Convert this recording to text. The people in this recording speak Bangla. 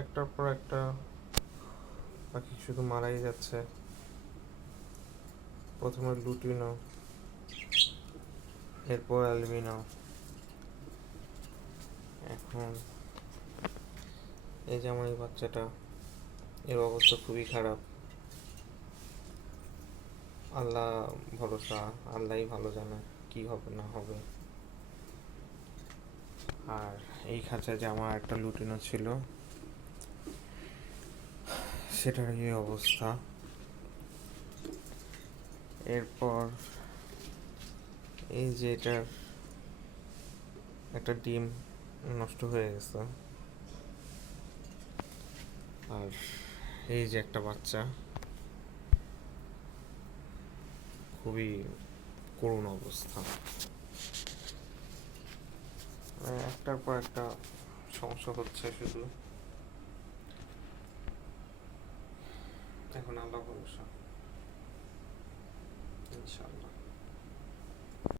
একটার পর একটা পাখি শুধু মারাই যাচ্ছে। প্রথমে লুটিনো, এরপর অ্যালবিনো এখন এই যে আমার এই বাচ্চাটা, এর অবস্থা খুবই খারাপ। আল্লাহ ভরসা, আল্লাহই ভালো জানে কি হবে, না হবে। আর এই খাঁচায় যে আমার একটা লুটিনো ছিল। সেটার এই অবস্থা। এরপর এই যে এটার একটা ডিম নষ্ট হয়ে গেছে। আর এই যে একটা বাচ্চা। খুবই করুণ অবস্থা। একটার পর একটা সমস্যা হচ্ছে শুধু। এখন আল্লাহ ভরসা। ইনশাআল্লাহ।